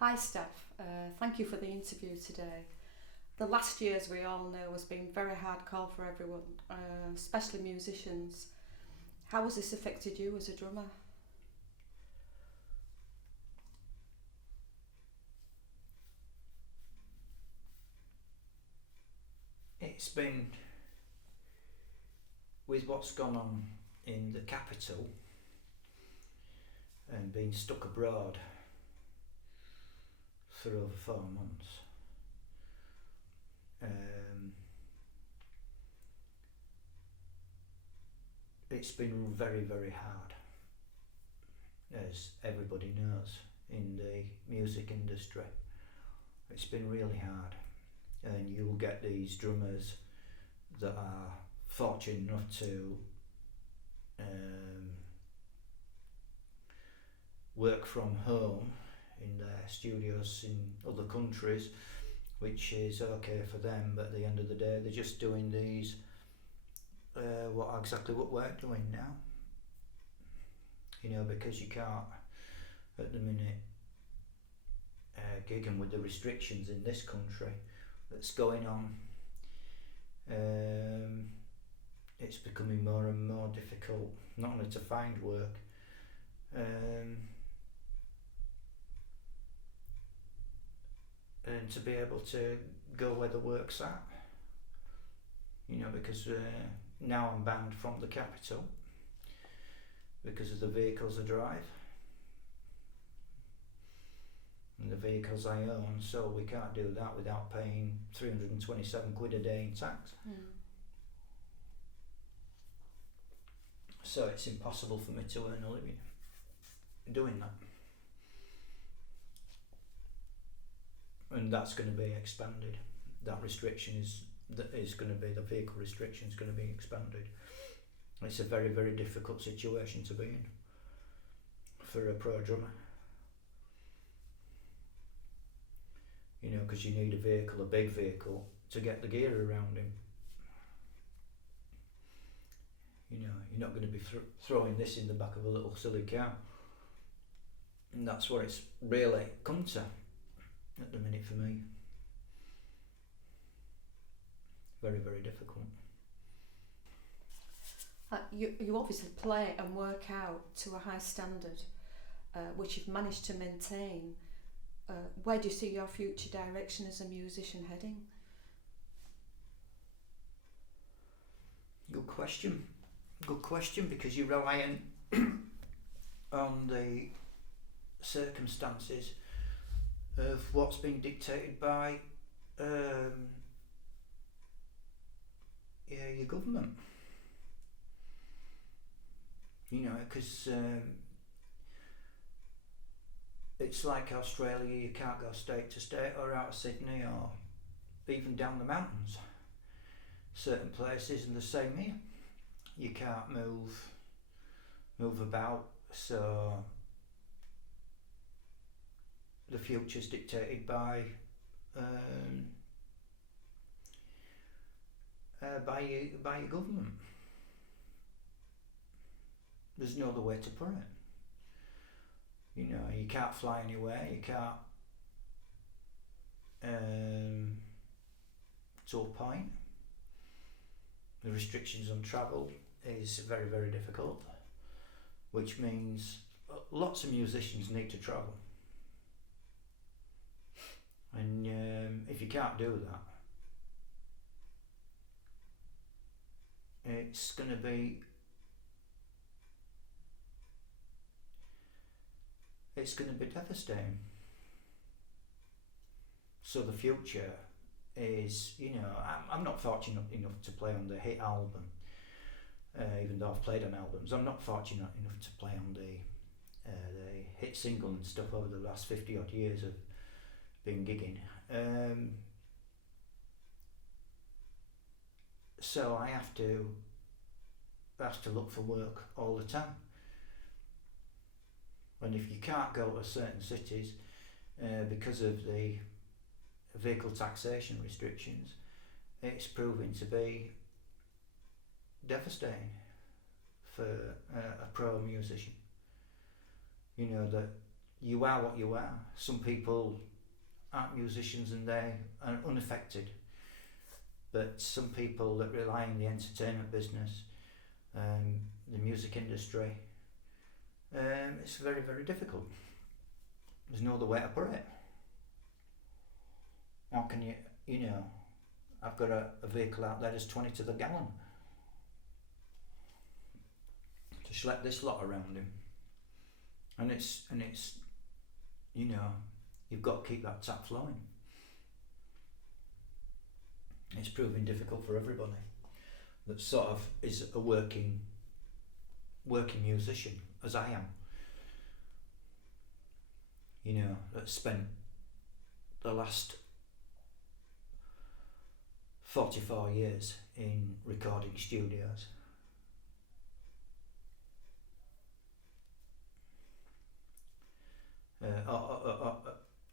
Hi Steph, thank you for the interview today. The last year, as we all know, has been very hardcore for everyone, especially musicians. How has this affected you as a drummer? It's been, with what's gone on in the capital and being stuck abroad for over 4 months. It's been very, very hard, as everybody knows in the music industry. It's been really hard, and you'll get these drummers that are fortunate enough to work from home in their studios in other countries, which is okay for them, but at the end of the day they're just doing these exactly what we're doing now, because you can't at the minute gigging with the restrictions in this country that's going on. It's becoming more and more difficult not only to find work, and to be able to go where the work's at, because now I'm banned from the capital because of the vehicles I drive and the vehicles I own, so we can't do that without paying 327 quid a day in tax. So it's impossible for me to earn a living doing that. And that's going to be expanded. That restriction is going to be, the vehicle restriction is going to be expanded. It's a very, very difficult situation to be in for a pro drummer. Because you need a vehicle, a big vehicle, to get the gear around him. You're not going to be throwing this in the back of a little silly car. And that's what it's really come to at the minute for me. Very, very difficult. You obviously play and work out to a high standard, which you've managed to maintain. Where do you see your future direction as a musician heading? Good question, because you rely on the circumstances of what's being dictated by your government. Because it's like Australia, you can't go state to state or out of Sydney or even down the mountains. Certain places, and the same here. You can't move about, so the future's dictated by your government. There's no other way to put it. You can't fly anywhere, you can't to a point. The restrictions on travel is very, very difficult, which means lots of musicians need to travel. And if you can't do that, it's going to be devastating. So the future is, I'm not fortunate enough to play on the hit album, even though I've played on albums. I'm not fortunate enough to play on the hit single and stuff over the last 50 odd years of being gigging. So I have to look for work all the time. And if you can't go to certain cities because of the vehicle taxation restrictions, it's proving to be devastating for a pro musician. That you are what you are. Some people aren't musicians and they are unaffected, but some people that rely on the entertainment business, the music industry, it's very, very difficult. There's no other way to put it. How can you know, I've got a vehicle out there that's 20 to the gallon. To schlep this lot around him. And it's you know, you've got to keep that tap flowing. It's proving difficult for everybody that sort of is a working musician, as I am. You know, that spent the last 44 years in recording studios.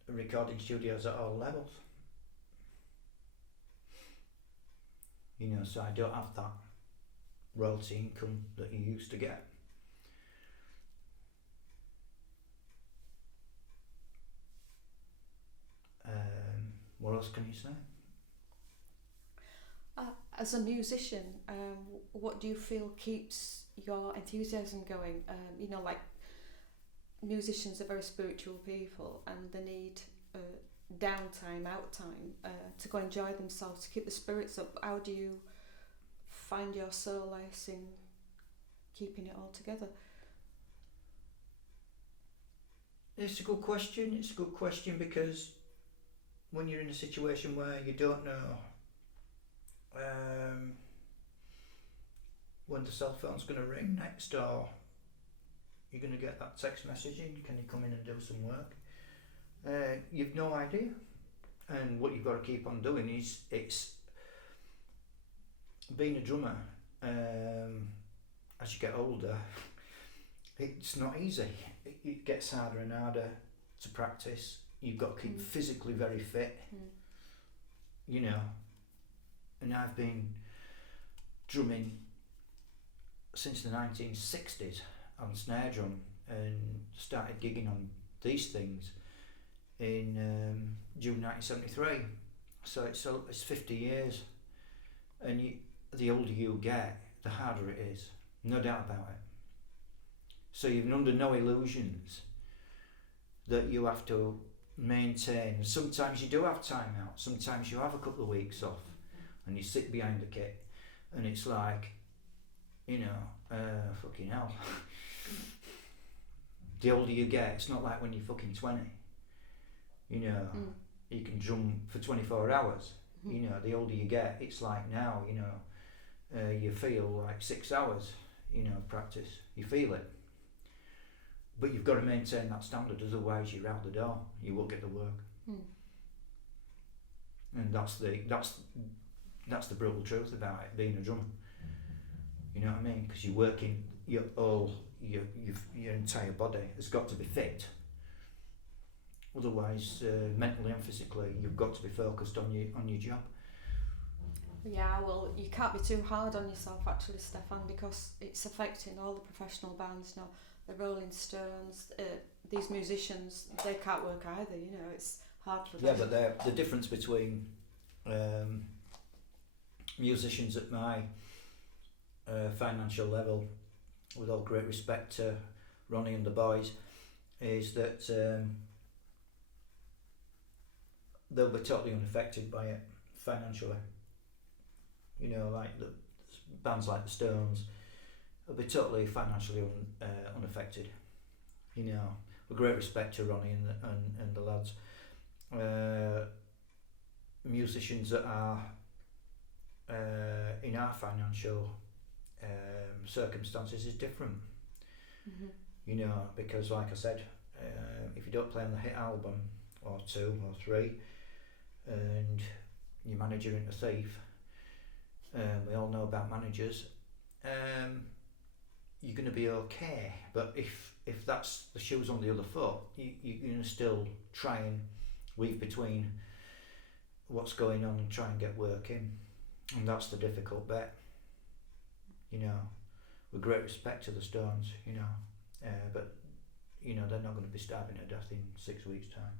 Recording studios at all levels. You know, so I don't have that royalty income that you used to get. What else can you say? As a musician, what do you feel keeps your enthusiasm going? You know, like musicians are very spiritual people and they need downtime, out time to go enjoy themselves, to keep the spirits up. How do you find your solace in keeping it all together? It's a good question. It's a good question because when you're in a situation where you don't know when the cell phone's going to ring next, or you're going to get that text messaging, can you come in and do some work? You've no idea. And what you've got to keep on doing is, it's being a drummer, as you get older, it's not easy. It gets harder and harder to practice. You've got to keep physically very fit, you know. And I've been drumming since the 1960s on snare drum and started gigging on these things in June 1973. So it's 50 years, and the older you get, the harder it is, no doubt about it. So you're under no illusions that you have to maintain. Sometimes you do have time out, sometimes you have a couple of weeks off and you sit behind the kit and it's like, you know, fucking hell. The older you get, it's not like when you're fucking 20, you know, you can drum for 24 hours. You know, the older you get, it's like now, you know, you feel like 6 hours, you know, practice, you feel it. But you've got to maintain that standard, otherwise you're out the door, you won't get the work. And that's the brutal truth about it, being a drummer. You know what I mean? Because you're working your entire body has got to be fit. Otherwise, mentally and physically, you've got to be focused on your job. Yeah, well, you can't be too hard on yourself actually, Stefan, because it's affecting all the professional bands now. The Rolling Stones, these musicians, they can't work either, you know, it's hard for them. Yeah, but the difference between musicians at my financial level, with all great respect to Ronnie and the boys, is that they'll be totally unaffected by it financially. You know, like the bands like the Stones, they'll be totally financially unaffected. You know, with great respect to Ronnie and the lads. Musicians that are in our financial circumstances is different. You know, because like I said, if you don't play on the hit album or 2 or 3 and your manager isn't a thief, we all know about managers, you're going to be okay. But if that's the shoes on the other foot, you're going to still try and weave between what's going on and try and get work in, and that's the difficult bit. You know, with great respect to the Stones, you know, but you know, they're not going to be starving to death in 6 weeks' time.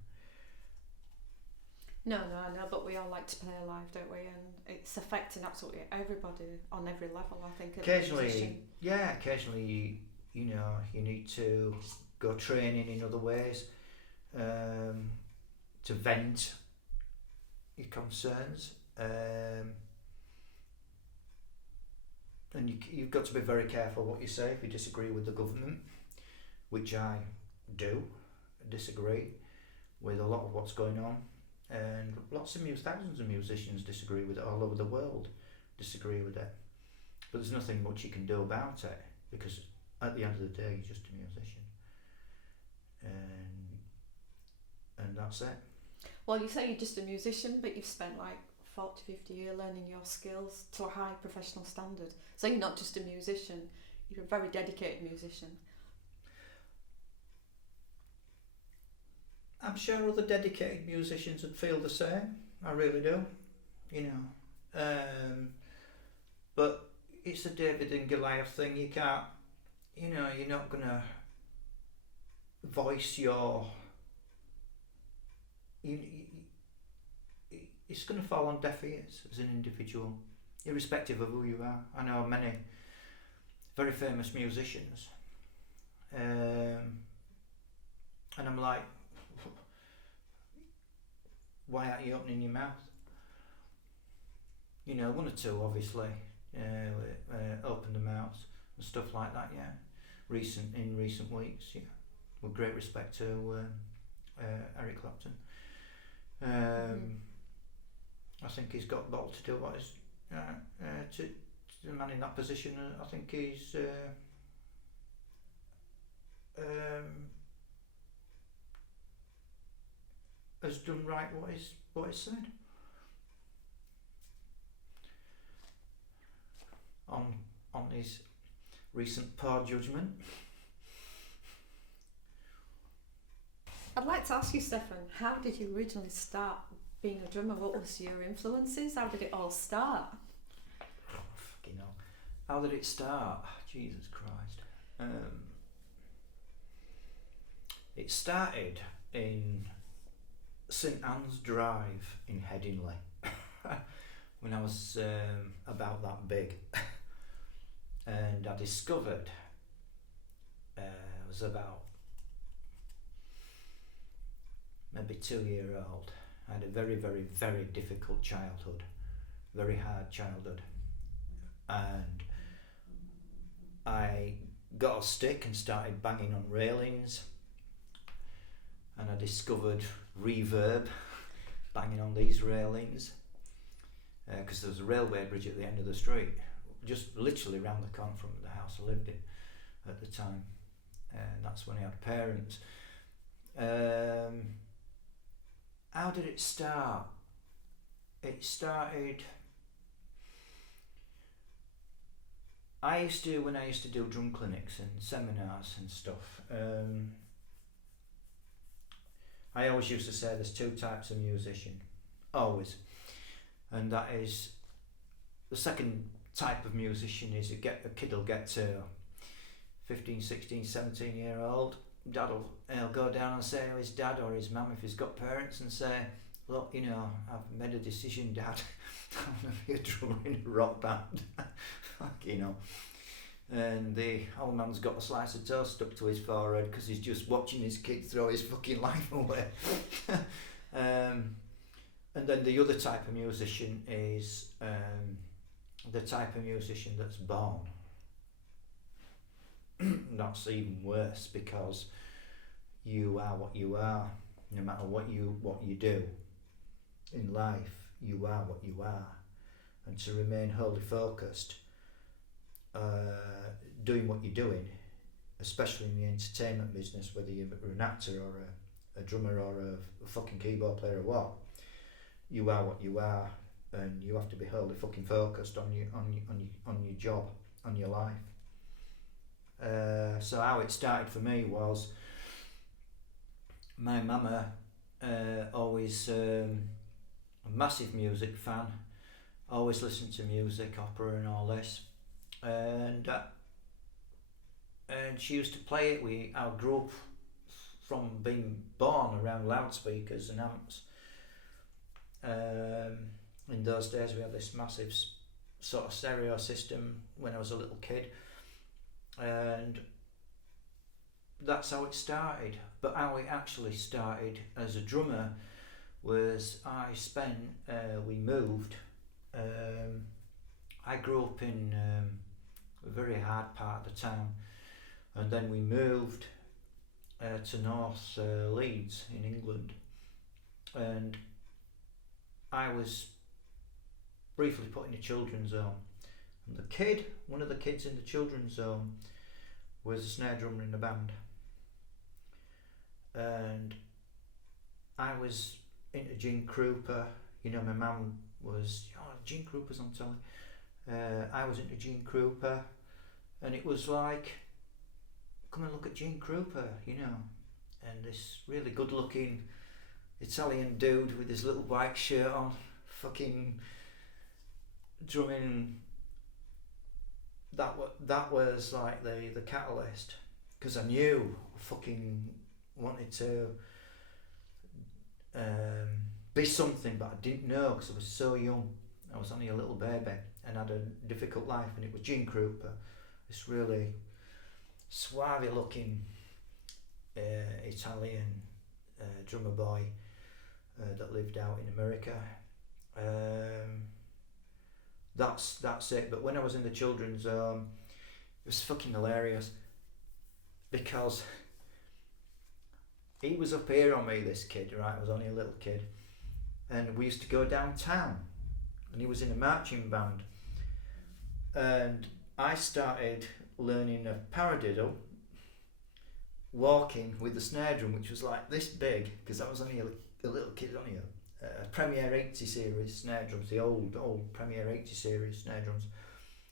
No, but we all like to play alive, don't we? And it's affecting absolutely everybody on every level, I think. Occasionally, you know, you need to go training in other ways to vent your concerns. And you've got to be very careful what you say if you disagree with the government, which I do disagree with a lot of what's going on. And thousands of musicians disagree with it all over the world, disagree with it. But there's nothing much you can do about it, because at the end of the day, you're just a musician. And that's it. Well, you say you're just a musician, but you've spent like 40, 50 years learning your skills to a high professional standard. So you're not just a musician, you're a very dedicated musician. I'm sure other dedicated musicians would feel the same. I really do, you know. But it's a David and Goliath thing. You can't, you know, you're not going to voice your... it's going to fall on deaf ears as an individual, irrespective of who you are. I know many very famous musicians, and I'm like, why aren't you opening your mouth? You know, one or two obviously opened their mouths and stuff like that. Yeah, in recent weeks. Yeah, with great respect to Eric Clapton. I think he's got the ball to do what is to the man in that position. I think he's has done right what is said on his recent poor judgment. I'd like to ask you, Stefan, how did you originally start being a drummer? What was your influences? How did it all start? Fucking hell. How did it start? Jesus Christ. It started in St Anne's Drive in Headingley when I was about that big. And I discovered I was about maybe 2 years old. I had a very, very, very difficult childhood, very hard childhood, and I got a stick and started banging on railings, and I discovered reverb, banging on these railings, because there was a railway bridge at the end of the street, just literally round the corner from the house I lived in at the time, and that's when I had parents. How did it start? It started... when I used to do drum clinics and seminars and stuff, I always used to say there's two types of musician, always. And that is, the second type of musician is a kid will get to 15, 16, 17 year old, he'll go down and say to his dad or his mum if he's got parents and say, look, you know, I've made a decision, Dad, I want to be a drummer in a rock band. You know. And the old man's got a slice of toast stuck to his forehead because he's just watching his kid throw his fucking life away. And then the other type of musician is the type of musician that's born. That's even worse, because you are what you are. No matter what you do in life, you are what you are. And to remain wholly focused, doing what you're doing, especially in the entertainment business, whether you're an actor or a drummer or a fucking keyboard player or what, you are what you are, and you have to be wholly fucking focused on your job, on your life. So how it started for me was my mama, always a massive music fan, always listened to music, opera and all this, and she used to play it. I grew up from being born around loudspeakers and amps. In those days we had this massive sort of stereo system when I was a little kid, and that's how it started. But how it actually started as a drummer was we moved. I grew up in a very hard part of the town, and then we moved to North Leeds in England, and I was briefly put in a children's home. And one of the kids in the children's home was a snare drummer in the band, and I was into Gene Krupa. You know, my mum was, Gene Krupa's on telly. I was into Gene Krupa, and it was like, come and look at Gene Krupa, you know, and this really good looking Italian dude with his little white shirt on, fucking drumming. That was like the catalyst, because I knew I fucking wanted to be something, but I didn't know because I was so young. I was only a little baby and had a difficult life, and it was Gene Krupa, this really suave looking Italian drummer boy that lived out in America. That's it. But when I was in the children's home, it was fucking hilarious, because he was up here on me, this kid, right? I was only a little kid, and we used to go downtown, and he was in a marching band, and I started learning a paradiddle, walking with the snare drum, which was like this big, because I was only a little kid, only a Premier 80 series snare drums, the old Premier 80 series snare drums,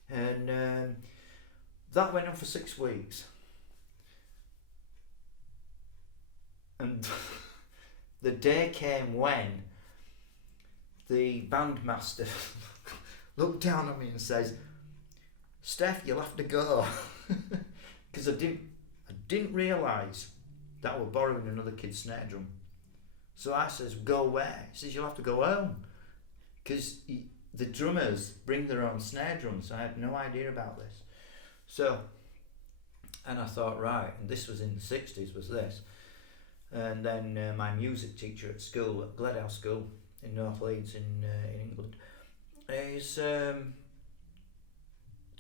and that went on for 6 weeks, and the day came when the bandmaster looked down on me and says, "Steph, you'll have to go," because I didn't realise that I was borrowing another kid's snare drum. So I says, "Go where?" He says, "You'll have to go home," because the drummers bring their own snare drums. I had no idea about this. So, and I thought, right, and this was in the 60s, was this. And then my music teacher at school, at Gledhow School in North Leeds in England, he's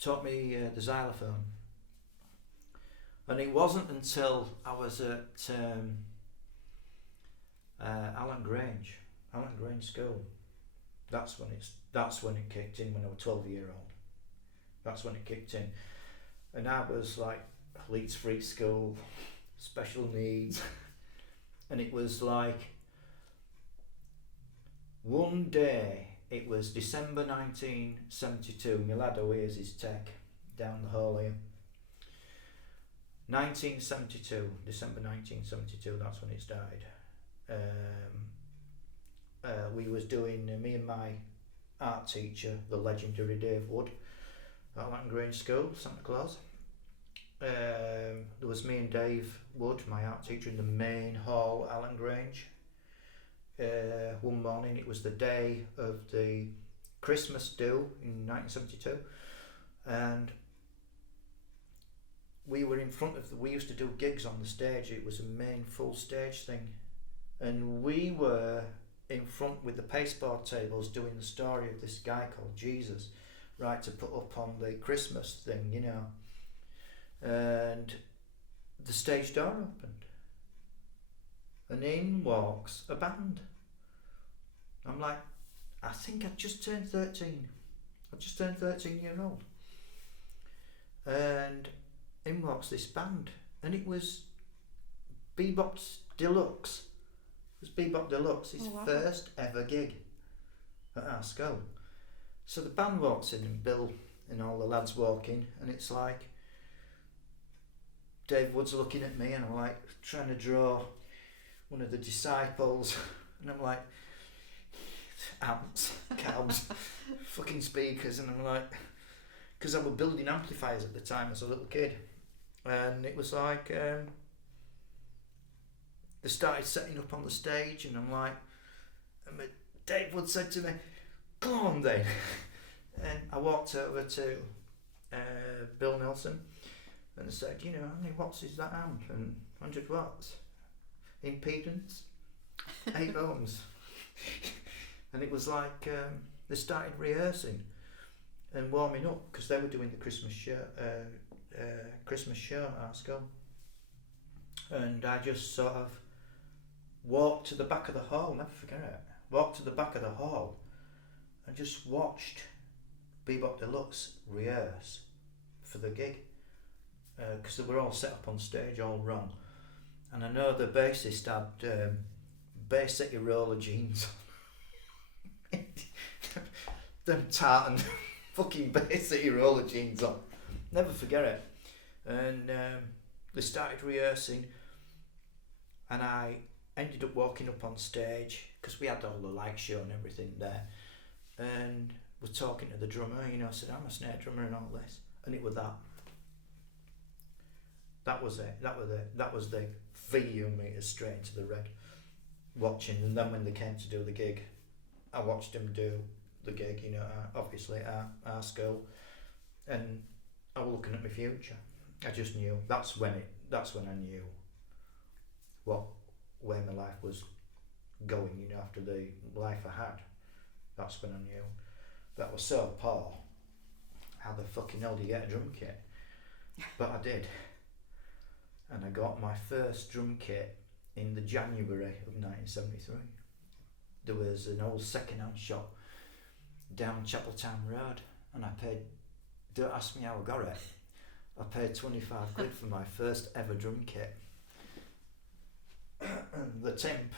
taught me the xylophone. And it wasn't until I was at Allen Grange School. That's when it kicked in, when I was 12-year-old. That's when it kicked in. And I was like Leeds Free School, special needs. And it was like, one day, it was December 1972, my lad who hears his tech down the hall here. 1972, December 1972, that's when it started. We was doing, me and my art teacher, the legendary Dave Wood, at Allen Grange School, Santa Claus. There was me and Dave Wood, my art teacher, in the main hall at Allen Grange. One morning, it was the day of the Christmas do in 1972, and we were in front of we used to do gigs on the stage. It was a main full stage thing, and we were in front with the pasteboard tables doing the story of this guy called Jesus, right, to put up on the Christmas thing, you know. And the stage door opened, and in walks a band. I'm like, I think I just turned 13. I just turned 13 year old. And in walks this band, and it was Bebop Deluxe. It was Bebop Deluxe, his first ever gig at our school. So the band walks in, and Bill and all the lads walk in, and it's like Dave Wood's looking at me, and I'm like trying to draw one of the disciples, and I'm like, amps, cabs, fucking speakers, and I'm like, because I was building amplifiers at the time as a little kid, and it was like, they started setting up on the stage, and I'm like, and Dave Wood said to me, "Come on then." And I walked over to Bill Nelson and I said, "You know, how many watts is that amp?" And 100 watts. Impedance, 8 ohms. And it was like they started rehearsing and warming up because they were doing the Christmas show at our school. And I just sort of walked to the back of the hall, never forget it, walked to the back of the hall and just watched Bebop Deluxe rehearse for the gig because they were all set up on stage all wrong. And I know the bassist had Bay City roller jeans on. Them tartan fucking Bay City roller jeans on. Never forget it. And they started rehearsing and I ended up walking up on stage because we had all the light show and everything there, and was talking to the drummer, you know, I said, "I'm a snare drummer and all this," and it was that. That was it. That was the video meter straight into the red. Watching, and then when they came to do the gig, I watched them do the gig, you know, obviously at our school, and I was looking at my future. I just knew that's when I knew where my life was going, you know, after the life I had. That's when I knew. That was so poor. How the fucking hell do you get a drum kit? But I did. And I got my first drum kit in the January of 1973. There was an old second-hand shop down Chapeltown Road, and I paid, don't ask me how I got it, I paid 25 quid for my first ever drum kit. And the timp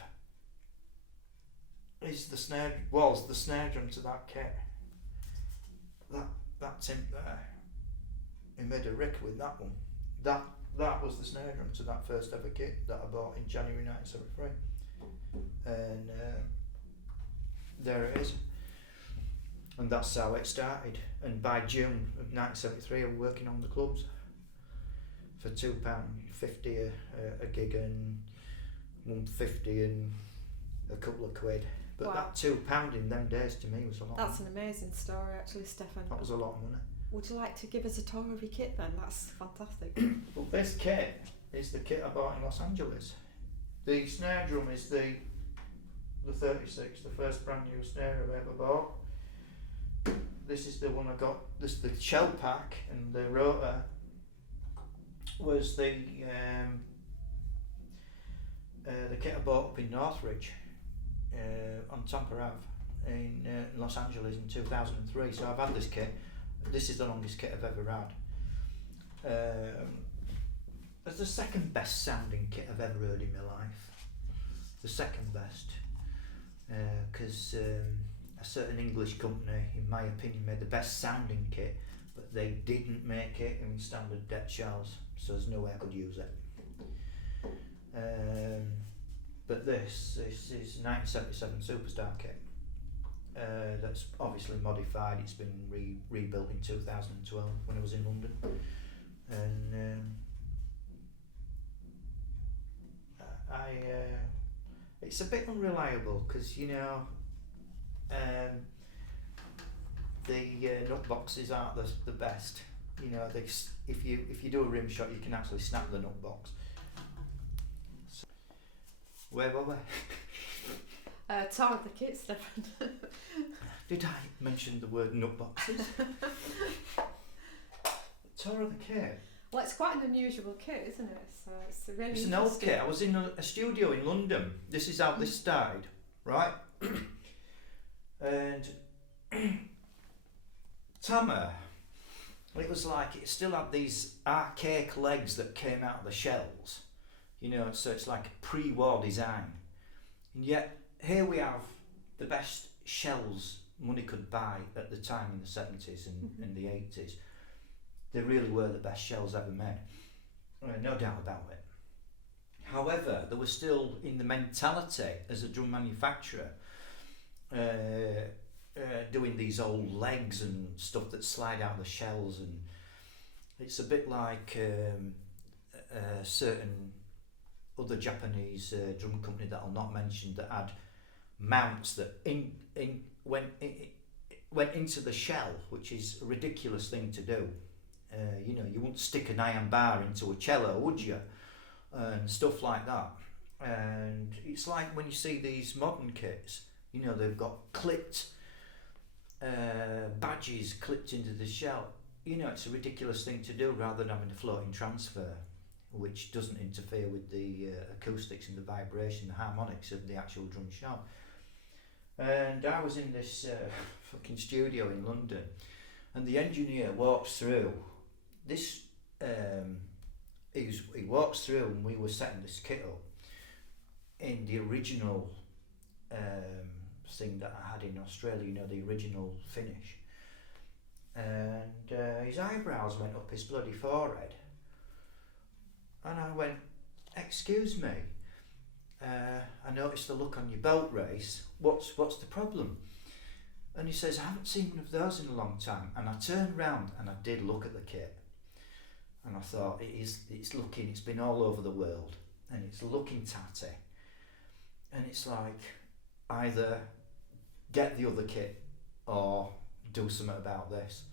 was the snare drum to that kit. That timp there, he made a rick with that one. That was the snare drum to that first ever kit that I bought in January 1973. And there it is. And that's how it started. And by June of 1973 I was working on the clubs for £2.50 a gig and £1.50 and a couple of quid. But wow. That £2 in them days to me was a lot. That's an amazing story actually, Stefan. That was a lot of money. Would you like to give us a tour of your kit then? That's fantastic. Well, this kit is the kit I bought in Los Angeles. The snare drum is the 36, the first brand new snare I've ever bought. This is the one I got. This is the shell pack, and the rotor was the kit I bought up in Northridge on Tampa Ave in Los Angeles in 2003. So I've had this kit. This is the longest kit I've ever had. It's the second best sounding kit I've ever heard in my life. The second best. Because a certain English company, in my opinion, made the best sounding kit, but they didn't make it in standard deck shells, so there's no way I could use it. But this is 1977 Superstar kit. That's obviously modified. It's been rebuilt in 2012 when I was in London, and it's a bit unreliable because, you know, the nut boxes aren't the best. You know, if you do a rim shot, you can actually snap the nut box. So, where were we? Tour of the kit, Stefan. Did I mention the word nut boxes? Tour of the kit. Well, it's quite an unusual kit, isn't it? So it's really It's an old kit. I was in a studio in London. This is how this started, right? And Tama, it was like it still had these archaic legs that came out of the shells, you know, so it's like a pre-war design. And yet here we have the best shells money could buy at the time in the 70s and the 80s. They really were the best shells ever made, no doubt about it. However, there was still in the mentality as a drum manufacturer doing these old legs and stuff that slide out of the shells, and it's a bit like certain other Japanese drum company that I'll not mention that had mounts that went into the shell, which is a ridiculous thing to do. You know, you wouldn't stick an iron bar into a cello, would you? And stuff like that. And it's like when you see these modern kits, you know, they've got clipped badges clipped into the shell. You know, it's a ridiculous thing to do rather than having a floating transfer, which doesn't interfere with the acoustics and the vibration, the harmonics of the actual drum shell. And I was in this fucking studio in London, and the engineer walks through this. He walks through, and we were setting this kit up in the original thing that I had in Australia. You know, the original finish. And his eyebrows went up his bloody forehead, and I went, "Excuse me. I noticed the look on your belt race. What's the problem?" And he says, "I haven't seen one of those in a long time." And I turned round and I did look at the kit, and I thought, it's been all over the world, and it's looking tatty, and it's like, either get the other kit or do something about this.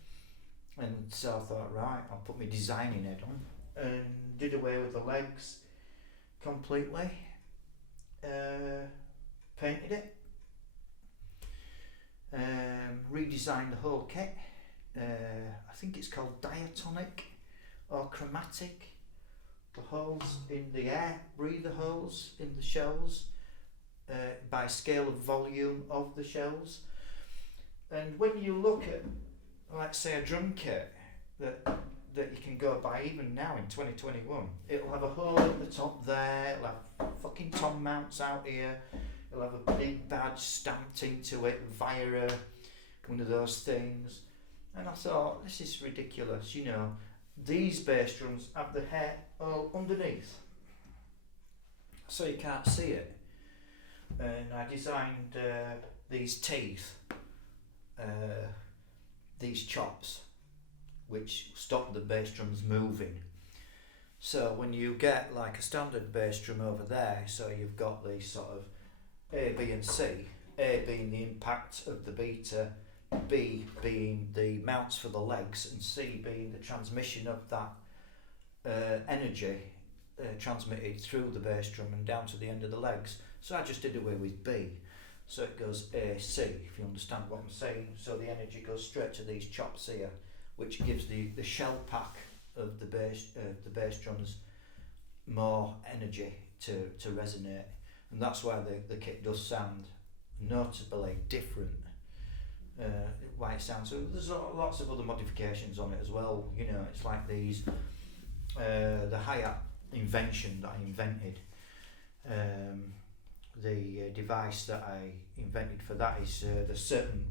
And so I thought, right, I'll put my designing head on, and did away with the legs completely. Painted it, redesigned the whole kit. I think it's called diatonic or chromatic. The holes in the air, breather holes in the shells, by scale of volume of the shells. And when you look at, like, say, a drum kit that you can go buy even now in 2021, it'll have a hole at the top there, it'll have fucking tom mounts out here, it'll have a big badge stamped into it via one of those things. And I thought, this is ridiculous, you know. These bass drums have the hair all underneath, so you can't see it. And I designed these teeth, these chops, which stop the bass drums moving. So when you get like a standard bass drum over there, so you've got these sort of A, B and C, A being the impact of the beater, B being the mounts for the legs, and C being the transmission of that energy transmitted through the bass drum and down to the end of the legs. So I just did away with B. So it goes A, C, if you understand what I'm saying. So the energy goes straight to these chops here, which gives the shell pack of the bass drums more energy to resonate. And that's why the kit does sound noticeably different. Why it sounds so. There's lots of other modifications on it as well. You know, it's like these the hi-hat invention that I invented. The device that I invented for that is there's certain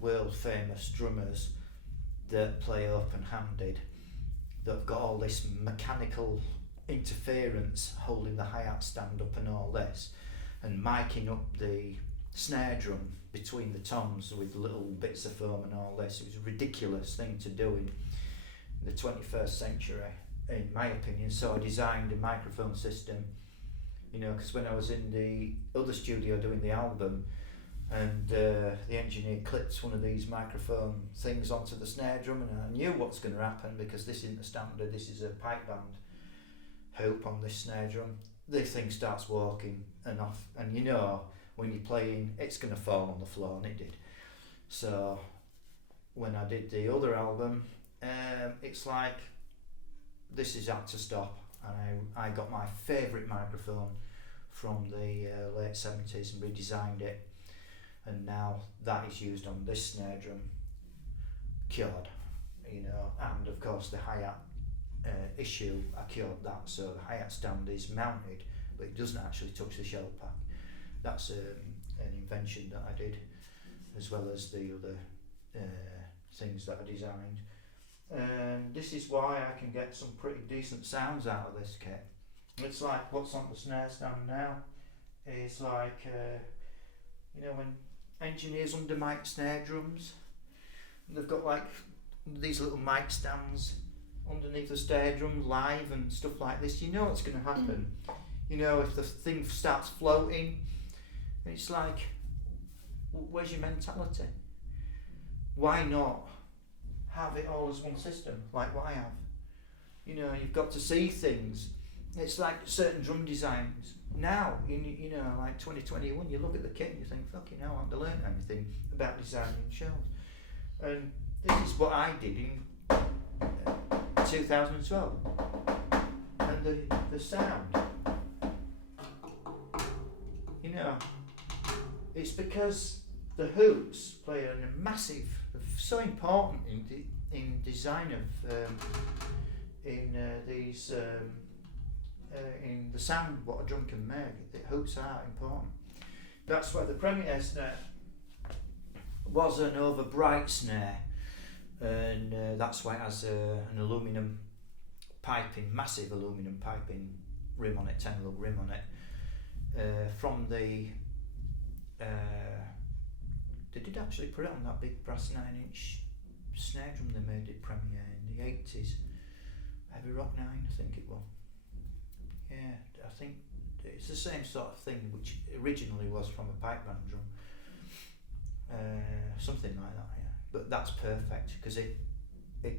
world famous drummers that play open-handed that've got all this mechanical interference holding the hi-hat stand up and all this, and miking up the snare drum between the toms with little bits of foam and all this. It was a ridiculous thing to do in the 21st century, in my opinion. So I designed a microphone system, you know, because when I was in the other studio doing the album, and the engineer clipped one of these microphone things onto the snare drum, and I knew what's going to happen, because this isn't a standard, this is a pipe band hoop on this snare drum. The thing starts walking and off, and you know when you're playing it's going to fall on the floor, and it did. So when I did the other album, it's like this is had to stop, and I got my favourite microphone from the late 70s and redesigned it, and now that is used on this snare drum, cured, you know. And of course the hi-hat issue, I cured that, so the hi-hat stand is mounted but it doesn't actually touch the shell pack. That's an invention that I did, as well as the other things that I designed. And this is why I can get some pretty decent sounds out of this kit. It's like what's on the snare stand now is like, you know, when engineers under mic snare drums, they've got like these little mic stands underneath the snare drum live and stuff like this, you know what's going to happen. You know, if the thing starts floating, it's like, where's your mentality? Why not have it all as one system, like what I have? You know, you've got to see things. It's like certain drum designs. Now, you know, like 2021, you look at the kit and you think, fucking hell, I haven't learned anything about designing shells. And this is what I did in 2012. And the sound, you know, it's because the hoops play a massive, so important in design of in the sound what a drum can make. The hoops are important. That's why the Premier snare was an over bright snare, and that's why it has an aluminium piping, massive aluminium piping rim on it, 10 lug rim on it. From the they did actually put it on that big brass 9-inch snare drum they made at Premier in the 80s. Heavy Rock 9, I think it was. Yeah, I think it's the same sort of thing, which originally was from a pipe band drum. Something like that, yeah. But that's perfect because it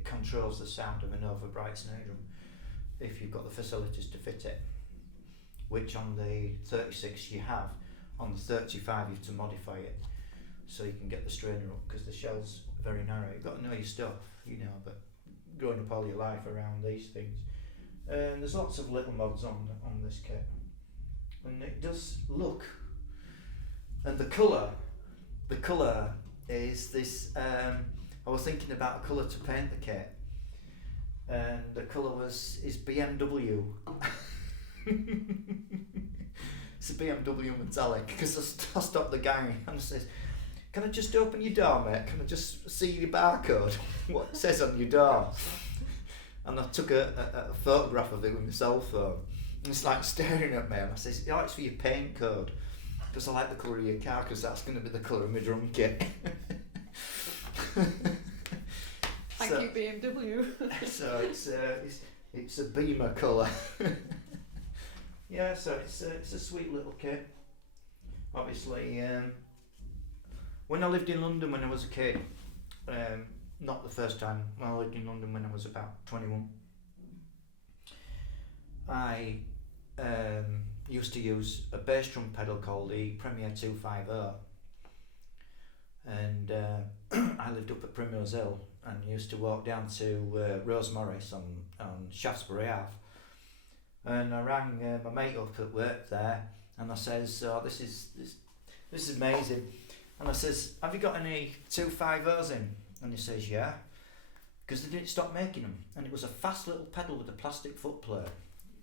controls the sound of an over bright snare drum if you've got the facilities to fit it, which on the 36 you have. On the 35 you have to modify it so you can get the strainer up because the shell's very narrow. You've got to know your stuff, you know, but growing up all your life around these things. There's lots of little mods on this kit, and it does look, and the colour is this. I was thinking about a colour to paint the kit, and the colour is BMW. It's a BMW metallic because I stopped the gang and I says, "Can I just open your door, mate? Can I just see your barcode? What it says on your door?" And I took a photograph of it with my cell phone. And it's like staring at me. And I says, "Oh, it's for your paint code. Because I like the colour of your car, because that's going to be the colour of my drum kit." Thank you, BMW. So it's a Beamer colour. Yeah, so it's a sweet little kit. Obviously, when I lived in London when I was a kid, not the first time, when I lived in London when I was about 21, I used to use a bass drum pedal called the Premier 250, and I lived up at Primrose Hill and used to walk down to Rose Morris on Shaftesbury Ave, and I rang my mate up at work there and I says, "Oh, this is amazing," and I says, "Have you got any 250s in?" And he says, "Yeah," because they didn't stop making them, and it was a fast little pedal with a plastic foot plate.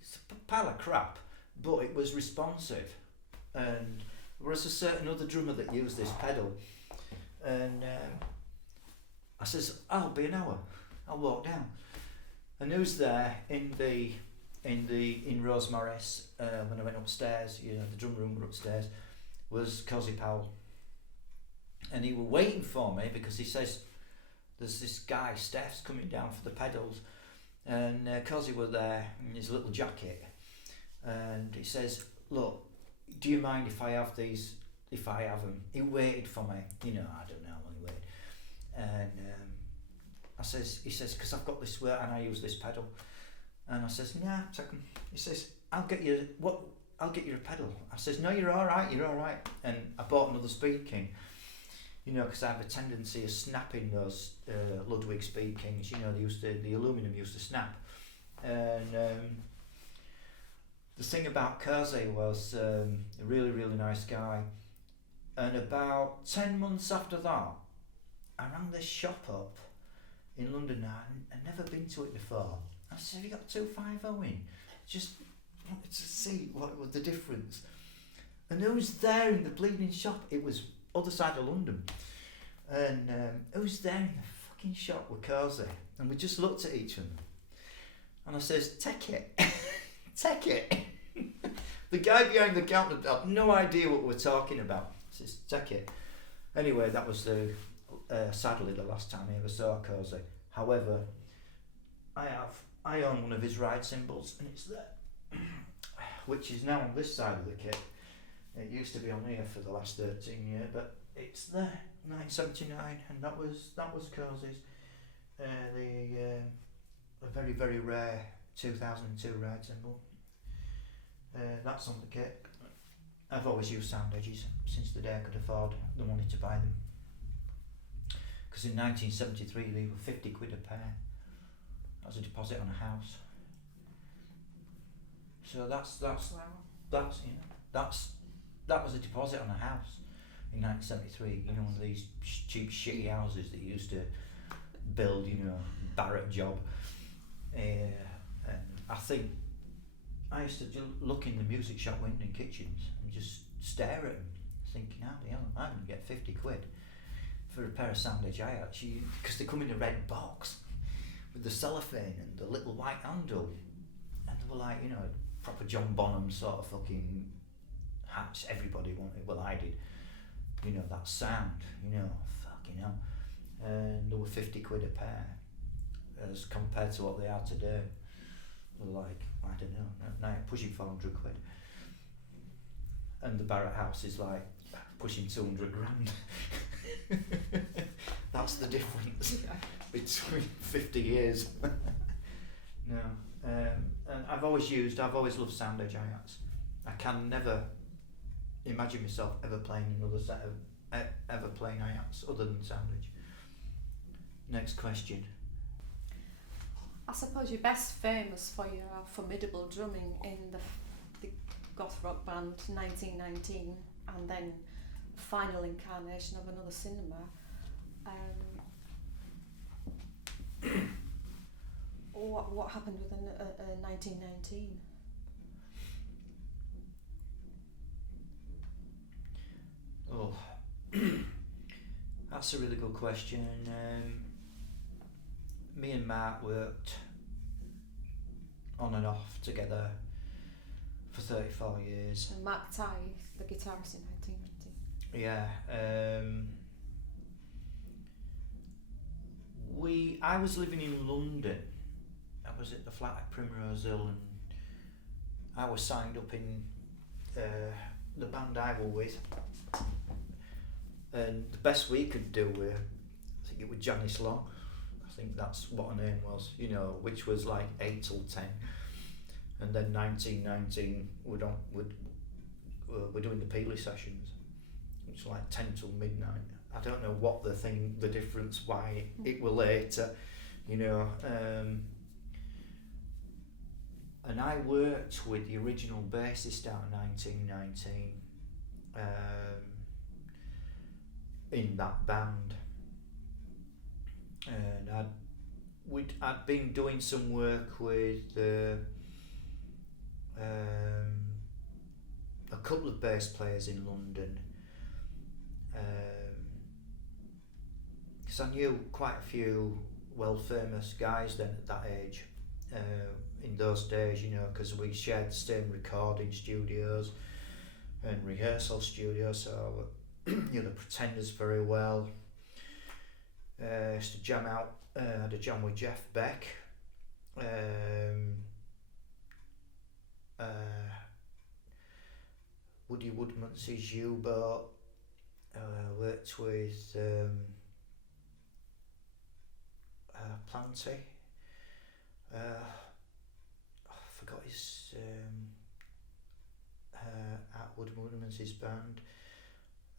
It's a pile of crap, but it was responsive. And there was a certain other drummer that used this pedal, and I says, "I'll be an hour. I'll walk down." And who's there in Rose Morris when I went upstairs? You know, the drum room were upstairs. Was Cosy Powell, and he were waiting for me because he says, "There's this guy, Steph's coming down for the pedals," and Cosy were there in his little jacket, and he says, "Look, do you mind if I have these? If I have them?" He waited for me, you know, I don't know how long he waited, and he says, "Because I've got this work and I use this pedal," and I says, "Nah, take 'em." He says, I'll get you a pedal." I says, "No, you're all right," and I bought another Speed King. You know, because I have a tendency of snapping those Ludwig Speed Kings. You know, the aluminium used to snap. And the thing about Kersey was a really, really nice guy. And about 10 months after that, I rang this shop up in London now. I'd never been to it before. I said, "Have you got a 250 in? Just wanted to see what was the difference." And who was there in the bleeding shop? It was other side of London, and I was there in the fucking shop with Carsey, and we just looked at each other, and I says, "Take it." Take it. The guy behind the counter had no idea what we're talking about. He says, "Take it." Anyway, that was sadly the last time I ever saw Carsey. However, I own one of his ride cymbals, and it's there, which is now on this side of the kit. It used to be on here for the last 13 years, but it's there, 1979, and that was Cozy's. A very, very rare 2002 ride cymbal. That's on the kit. I've always used sound edges since the day I could afford the money to buy them. Because in 1973 they were 50 quid a pair. That was a deposit on a house. So that was a deposit on a house in 1973. You know, one of these cheap shitty houses that you used to build, you know, Barrett job. And I think I used to look in the music shop window in kitchens and just stare at them, thinking, how the hell am I going to get 50 quid for a pair of sound edge hi-hats? Because they come in a red box with the cellophane and the little white handle, and they were like, you know, proper John Bonham sort of fucking hats everybody wanted. Well, I did. You know, that sound, you know, fucking hell. And they were 50 quid a pair as compared to what they are today. They're like, I don't know, now pushing 400 quid. And the Barrett house is like pushing 200 grand. That's the difference between 50 years. No. And I've always loved sound edge hi-hats. I can never imagine myself ever playing another set of ever playing hi-hats other than sound edge. Next question. I suppose you're best famous for your formidable drumming in the goth rock band 1919, and then final incarnation of Another Cinema. What happened with 1919? Oh, that's a really good question. Me and Mark worked on and off together for 34 years. And Mark Ty, the guitarist in 1919. Yeah. I was living in London. I was at the flat at Primrose Hill, and I was signed up in the band I was with. And the best we could do with, I think it was Janice Long. I think that's what her name was, you know, which was like 8 till 10. And then 1919, we're doing the Peely sessions, which was like 10 till midnight. I don't know what the difference, why it were later, you know. And I worked with the original bassist out of 1919 in that band. And I'd been doing some work with a couple of bass players in London, because I knew quite a few well famous guys then at that age, in those days, you know, because we shared the same recording studios and rehearsal studios, so knew the Pretenders very well. Used to jam out, had a jam with Jeff Beck, Woody Woodman's U-Boat, worked with Planty, I forgot his at Woody Woodman's band.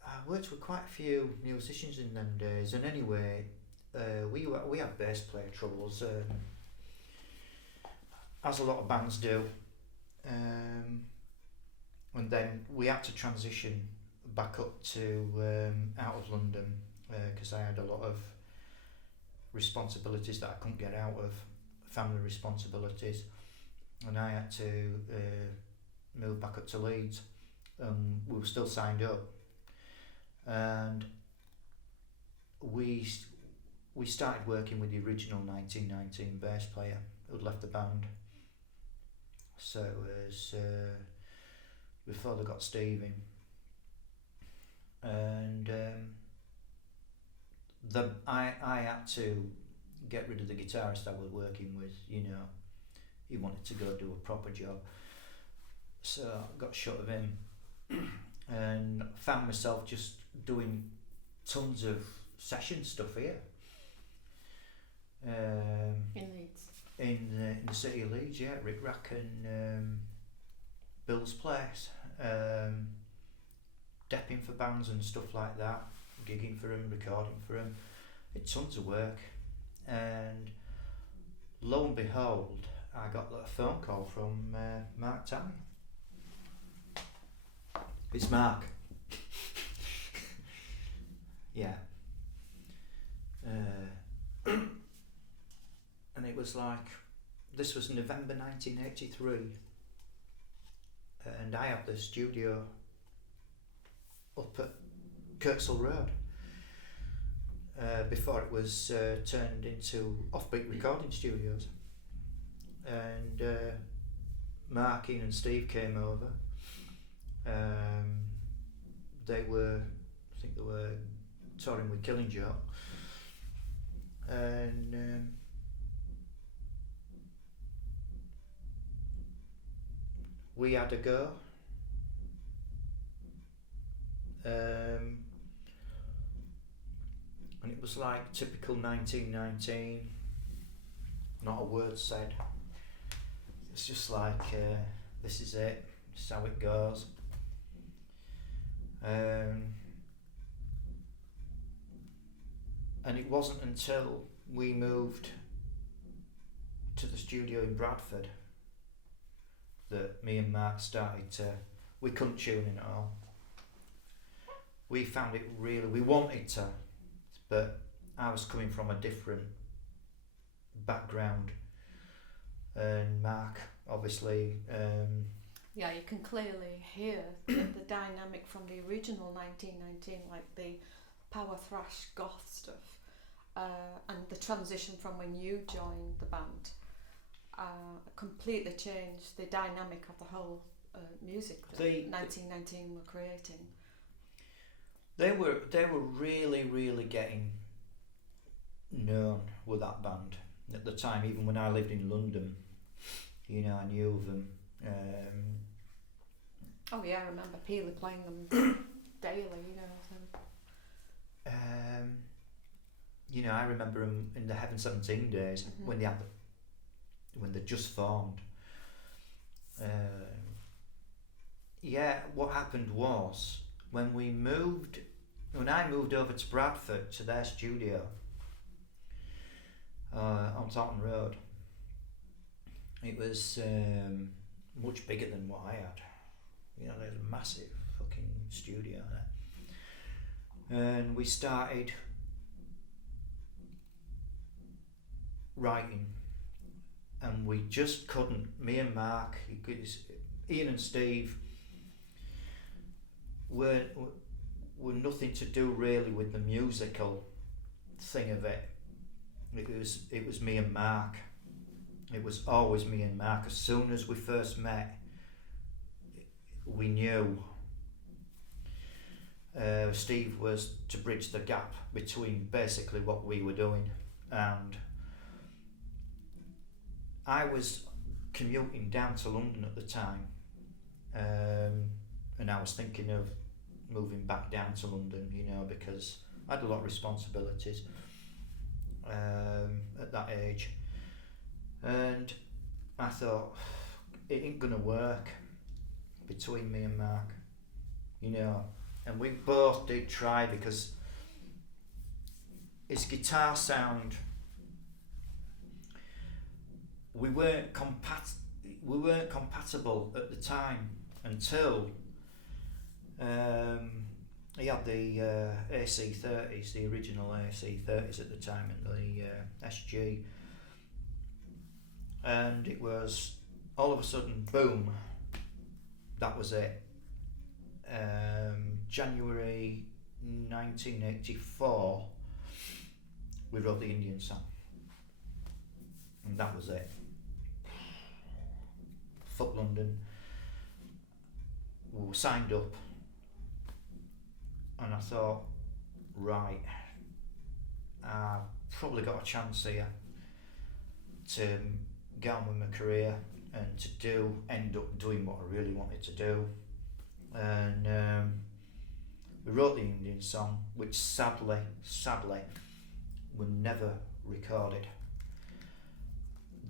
I worked with quite a few musicians in them days, and anyway, we had bass player troubles, as a lot of bands do, and then we had to transition back up to out of London, because I had a lot of responsibilities that I couldn't get out of, family responsibilities, and I had to move back up to Leeds. We were still signed up, and we started working with the original 1919 bass player who'd left the band. So it was before they got Steve in, and I had to get rid of the guitarist I was working with. You know, he wanted to go do a proper job, so I got shot of him, and found myself just doing tons of session stuff here. In Leeds. In the city of Leeds, yeah, Rick Rack and Bill's Place, depping for bands and stuff like that, gigging for them, recording for them. It's tons of work, and lo and behold, I got a phone call from Mark Tammy. It's Mark. Yeah. And it was like, this was November 1983, and I had the studio up at Kirksall Road before it was turned into Offbeat Recording Studios. And Mark, Ian and Steve came over. I think they were touring with Killing Joke, and we had a go. And it was like typical 1919, not a word said. It's just like, this is it, this is how it goes. And it wasn't until we moved to the studio in Bradford that me and Mark started to, we couldn't tune in at all. We found it really, we wanted to, but I was coming from a different background, and Mark obviously yeah, you can clearly hear the dynamic from the original 1919, like the power thrash goth stuff, and the transition from when you joined the band completely changed the dynamic of the whole music that 1919 were creating. They were really getting known with that band at the time. Even when I lived in London, you know, I knew of them. Oh yeah, I remember Peely playing them daily, you know. So. You know, I remember them in the Heaven 17 days, Mm-hmm. when they just formed. Yeah, what happened was when I moved over to Bradford to their studio on Taunton Road. It was much bigger than what I had. You know, there's a massive fucking studio there. And we started writing, and we just couldn't, me and Mark, Ian and Steve were nothing to do really with the musical thing of it. It was me and Mark. It was always me and Mark. As soon as we first met, we knew Steve was to bridge the gap between basically what we were doing, and I was commuting down to London at the time, and I was thinking of moving back down to London, you know, because I had a lot of responsibilities at that age, and I thought it ain't gonna work between me and Mark, you know, and we both did try, because his guitar sound, we weren't compatible at the time until he had the AC30s, the original AC30s at the time, and the SG, and it was all of a sudden, boom, that was it. January 1984, we wrote the Indian song, and that was it. Fuck London. We were signed up, and I thought, right, I probably got a chance here to get on with my career and to end up doing what I really wanted to do. And we wrote the Indian song, which sadly were never recorded.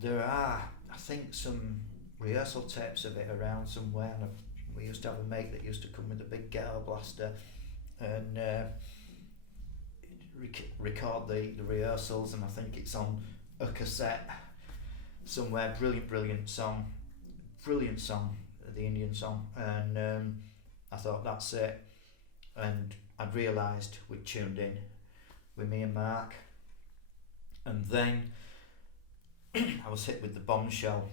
There are, I think, some rehearsal tapes of it around somewhere, and we used to have a mate that used to come with a big ghetto blaster and record the rehearsals, and I think it's on a cassette somewhere. Brilliant song, the Indian song. And I thought, that's it. And I'd realised we'd tuned in with me and Mark, and then I was hit with the bombshell.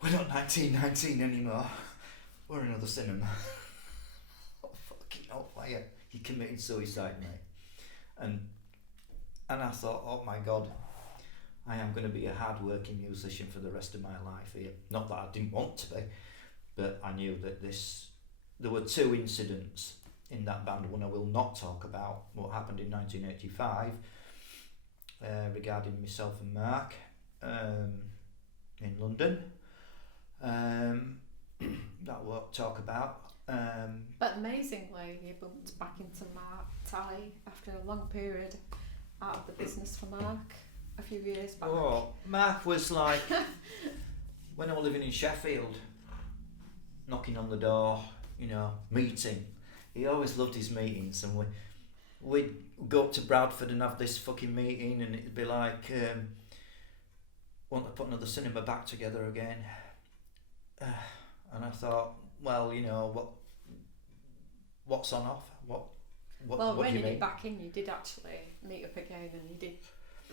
We're not 1919 anymore, we're another cinema. Oh, fucking hell, why you committed suicide, mate? And I thought, oh my God, I am going to be a hard-working musician for the rest of my life here. Not that I didn't want to be, but I knew that there were two incidents in that band. One I will not talk about, what happened in 1985, regarding myself and Mark in London. That I won't talk about. But amazingly, you bumped back into Mark Tally after a long period out of the business for Mark a few years back. Oh, Mark was like, when I was living in Sheffield, knocking on the door, meeting. He always loved his meetings, and we'd go up to Bradford and have this fucking meeting, and it'd be like, want to put another cinema back together again. And I thought, well, what's on offer? What reining do you mean? it back in, you did actually meet up again, and you did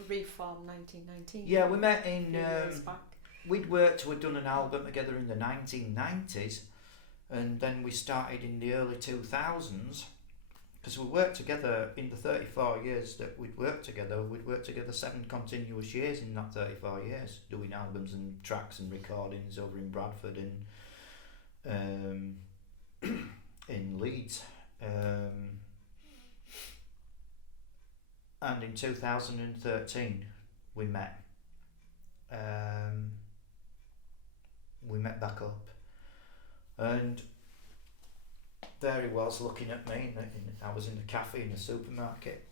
reform 1919. Yeah, we met in. Years back. We'd done an album together in the 1990s, and then we started in the early 2000s, because we worked together in the 34 years that we'd worked together. We'd worked together 7 continuous years in that 34 years, doing albums and tracks and recordings over in Bradford and in Leeds. And in 2013 we met. We met back up, and there he was looking at me. I was in the cafe in the supermarket,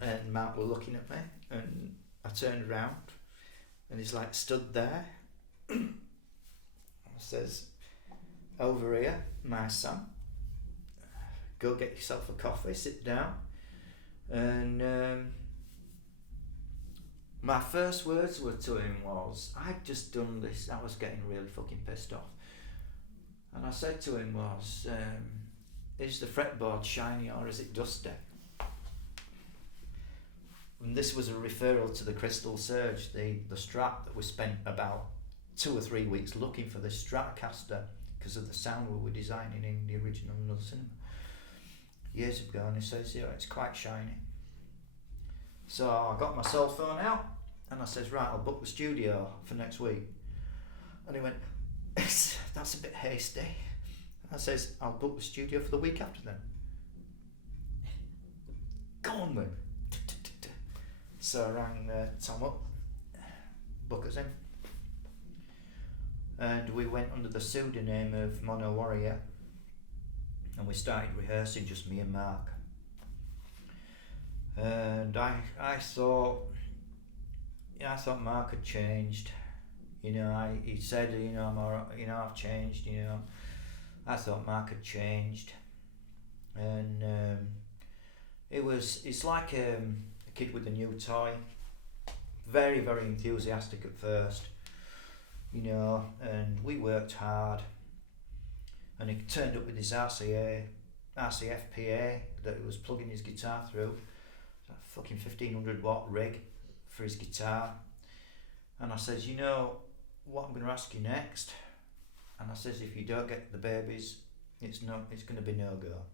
and Mark was looking at me, and I turned around, and he's like stood there. I says, "Over here, my son. Go get yourself a coffee, sit down." And my first words were to him was, I'd just done this, I was getting really fucking pissed off. And I said to him was, is the fretboard shiny or is it dusty? And this was a referral to the Crystal Surge, the Strat that we spent about 2 or 3 weeks looking for this Stratocaster because of the sound we were designing in the original Another Cinema years ago. And he says, yeah, it's quite shiny. So I got my cell phone out and I says, right, I'll book the studio for next week. And he went, that's a bit hasty. I says, I'll book the studio for the week after then. Go on then. So I rang Tom up, book us in. And we went under the pseudonym of Mono Warrior, and we started rehearsing, just me and Mark. And I thought Mark had changed. He said, I'm alright, I've changed, I thought Mark had changed. And it's like a kid with a new toy. Very, very enthusiastic at first, and we worked hard. And he turned up with his RCF PA that he was plugging his guitar through. A fucking 1500 watt rig for his guitar. And I says, what I'm going to ask you next? And I says, if you don't get the babies, it's going to be no go.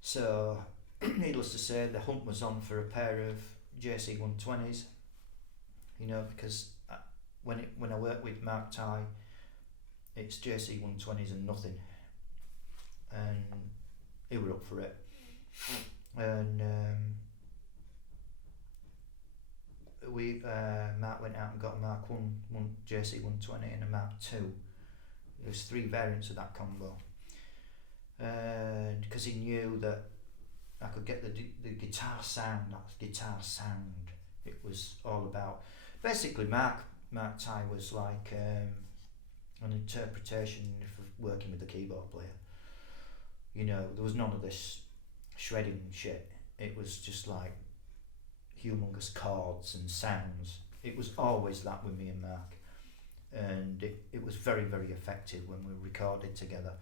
So, needless to say, the hunt was on for a pair of JC 120s. Because when I work with Mark Ty, it's JC 120s and nothing. And he were up for it. And Mark went out and got a Mark 1 JC 120 and a Mark 2. There's 3 variants of that combo. And because he knew that I could get the guitar sound, it was all about. Basically, Mark Ty was like an interpretation of working with the keyboard player. You know, there was none of this shredding shit. It was just like humongous chords and sounds. It was always that with me and Mark. And it was very, very effective when we recorded together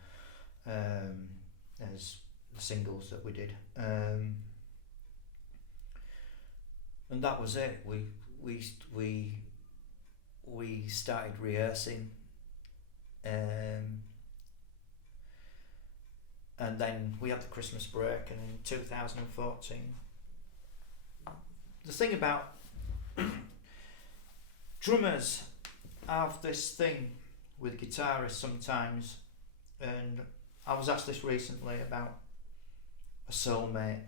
as the singles that we did. And that was it. We started rehearsing, and then we had the Christmas break, and in 2014, the thing about drummers have this thing with guitarists sometimes, and I was asked this recently about a soulmate.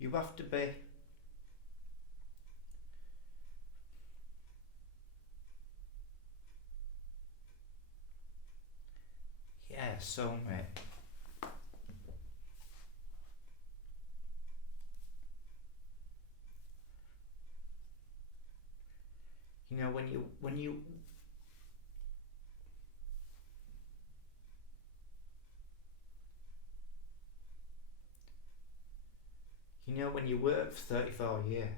You have to be soulmate. You know, when you when you work for 34 years,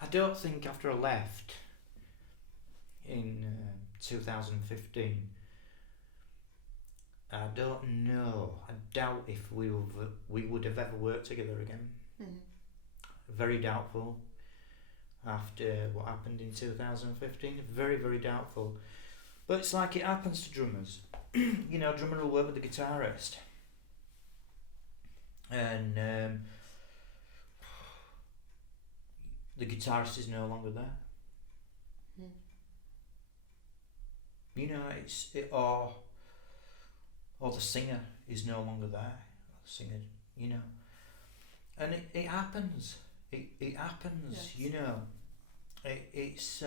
I don't think after I left in 2015, I don't know, I doubt if we would have ever worked together again. Very doubtful after what happened in 2015, very, very doubtful. But it's like it happens to drummers. You know, drummer will work with the guitarist, and the guitarist is no longer there. You know, or the singer is no longer there. The singer, you know, and it happens. It happens. Yes. You know, it's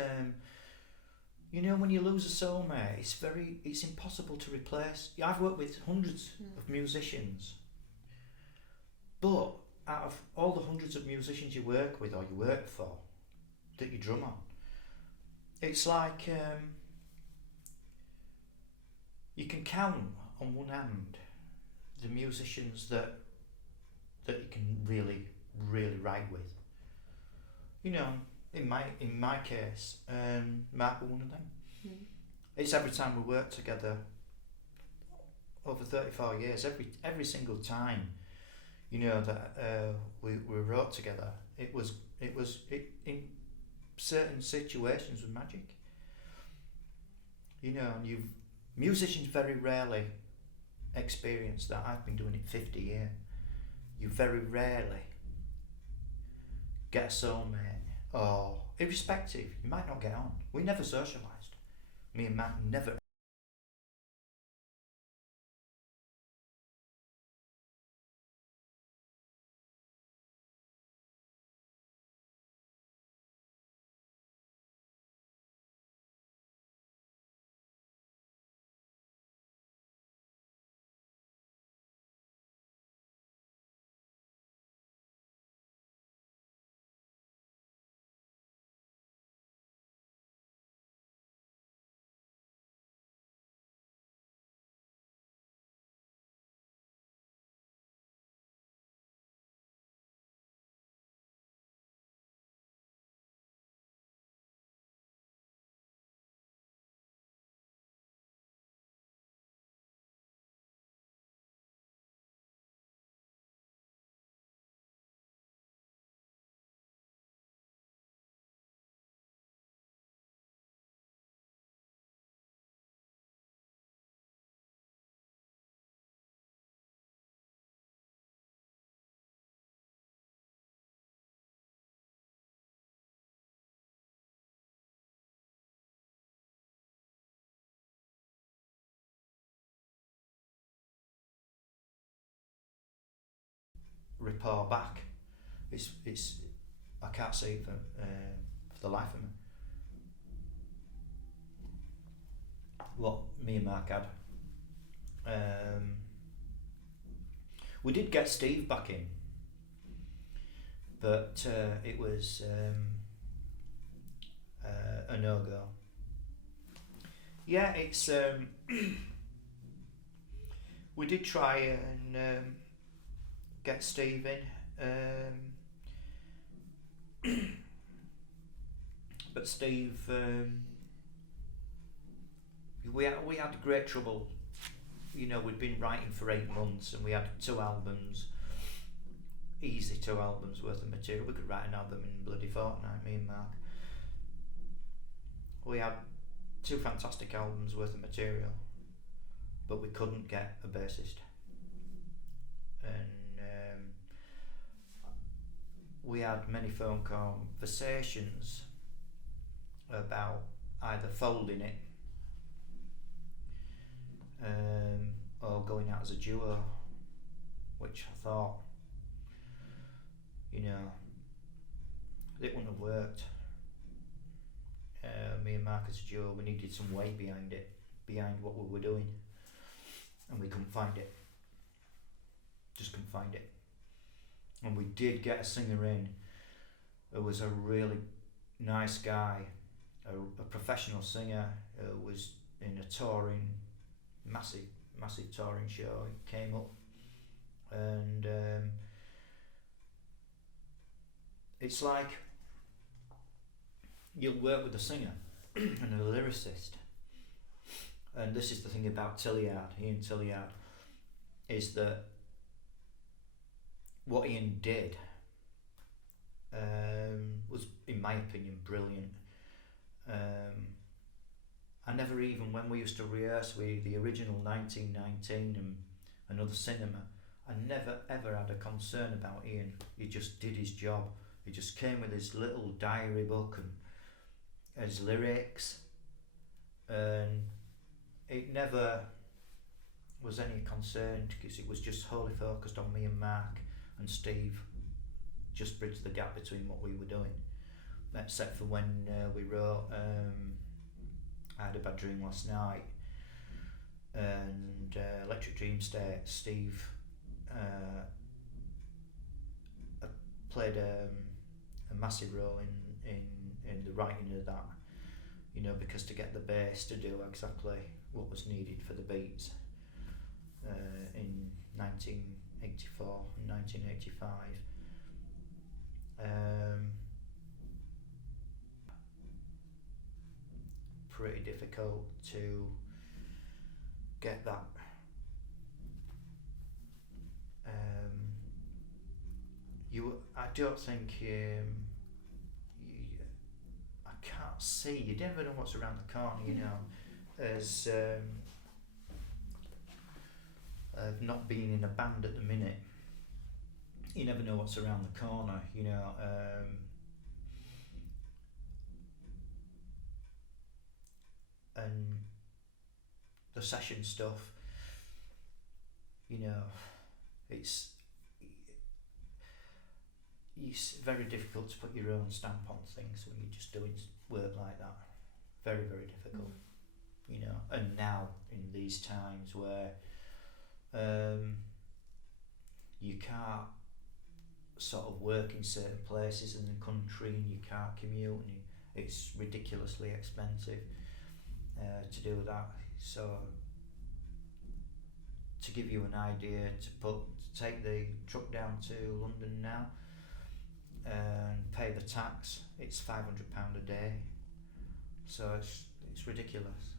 you know, when you lose a soulmate, it's impossible to replace. I've worked with hundreds of musicians, but out of all the hundreds of musicians you work with or you work for, that you drum on, it's like you can count on one hand the musicians that you can really, really write with. You know, in my case, Mark was one of them. It's every time we work together over 34 years, every single time, you know, that we wrote together, it was in certain situations was magic. You know, and musicians very rarely experience that. I've been doing it 50 years. You very rarely get a soulmate, or irrespective, you might not get on. We never socialised. Me and Matt never rapport back. It's I can't see it for the life of me. What me and Mark had. We did get Steve back in, but it was a no-go. Yeah, it's we did try and get Steve in, but Steve, we had great trouble. You know, we'd been writing for 8 months and we had 2 albums, easy 2 albums worth of material. We could write an album in bloody fortnight, me and Mark. We had 2 fantastic albums worth of material, but we couldn't get a bassist. And we had many phone conversations about either folding it or going out as a duo, which I thought, you know, it wouldn't have worked. Me and Mark as a duo, we needed some weight behind it, behind what we were doing, and we couldn't find it. Just couldn't find it. And we did get a singer in who was a really nice guy, a professional singer who was in a touring, massive touring show. He came up and it's like you'll work with a singer and a lyricist, and this is the thing about Ian Tilliard, is that what Ian did was, in my opinion, brilliant. I never even, when we used to rehearse with the original 1919 and Another Cinema, I never ever had a concern about Ian. He just did his job. He just came with his little diary book and his lyrics, and it never was any concern because it was just wholly focused on me and Mark and Steve, just bridged the gap between what we were doing, except for when we wrote I Had a Bad Dream Last Night and Electric Dream State. Steve played a massive role in the writing of that, you know, because to get the bass to do exactly what was needed for the beats in 1984 and 1985. Pretty difficult to get that I don't think I can't see, you never know what's around the corner, you know, as of not being in a band at the minute, you never know what's around the corner, you know. And the session stuff, you know, it's very difficult to put your own stamp on things when you're just doing work like that. Very, very difficult, you know. And now in these times where you can't sort of work in certain places in the country and you can't commute and it's ridiculously expensive to do that. So to give you an idea, to take the truck down to London now and pay the tax, it's £500 a day. So it's ridiculous.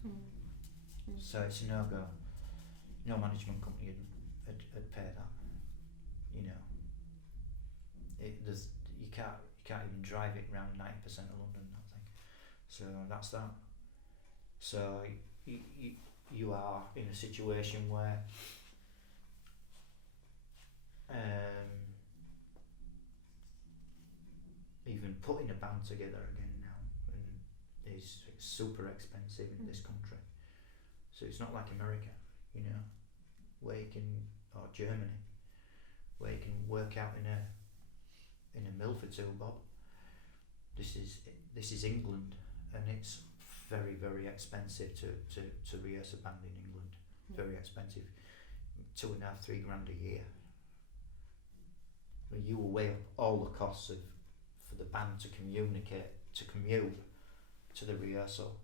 So it's a no-go. No management company would pay that. You know, you can't even drive it around 90% of London, I think. So that's that. So you are in a situation where even putting a band together again now is super expensive in this country. So it's not like America, you know, where you can, or Germany, where you can work out in a mill for 2 bob. This is England, and it's very, very expensive to rehearse a band in England. Very expensive, 2.5, 3 grand a year. When you will weigh up all the costs for the band to commute to the rehearsal.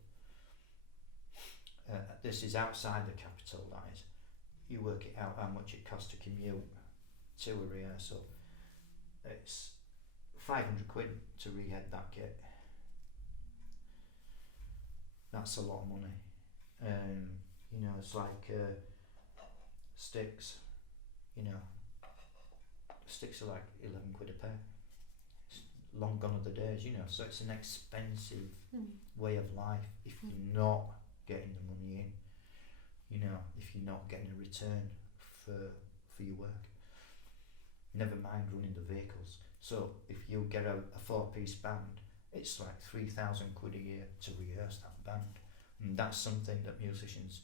This is outside the capital, that is. You work it out how much it costs to commute to a rehearsal. It's 500 quid to rehead that kit. That's a lot of money. You know, it's like sticks. You know, sticks are like 11 quid a pair. It's long gone are the days, you know. So it's an expensive way of life if you're not getting the money in. You know, if you're not getting a return for your work. Never mind running the vehicles. So if you get a 4-piece band, it's like 3,000 quid a year to rehearse that band, and that's something that musicians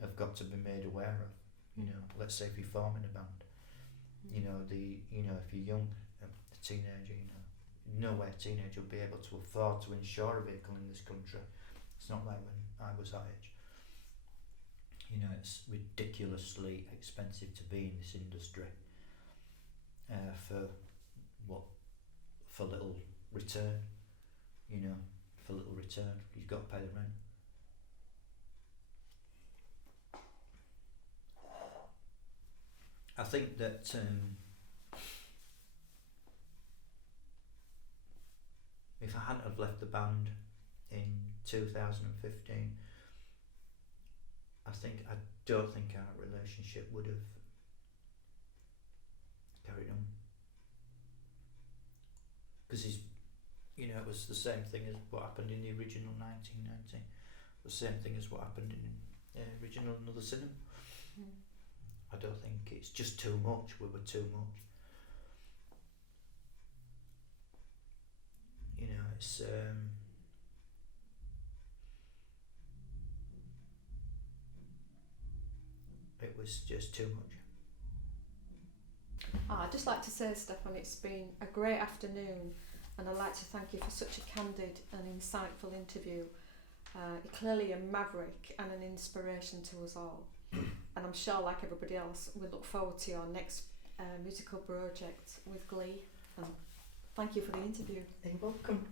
have got to be made aware of. You know, let's say if you're forming a band, you know, if you're young, a teenager, you know, no way a teenager will be able to afford to insure a vehicle in this country. It's not like when I was that age. You know, it's ridiculously expensive to be in this industry. For little return, you know, for little return, you've got to pay the rent. I think that if I hadn't have left the band in 2015, I don't think our relationship would have carried on. Because you know, it was the same thing as what happened in the original 1990. The same thing as what happened in the original Another Cinema. I don't think it's just too much. We were too much. You know, it's it was just too much. I'd just like to say, Stefan, it's been a great afternoon, and I'd like to thank you for such a candid and insightful interview. You're clearly a maverick and an inspiration to us all. And I'm sure, like everybody else, we look forward to your next musical project with glee. And thank you for the interview. You're welcome.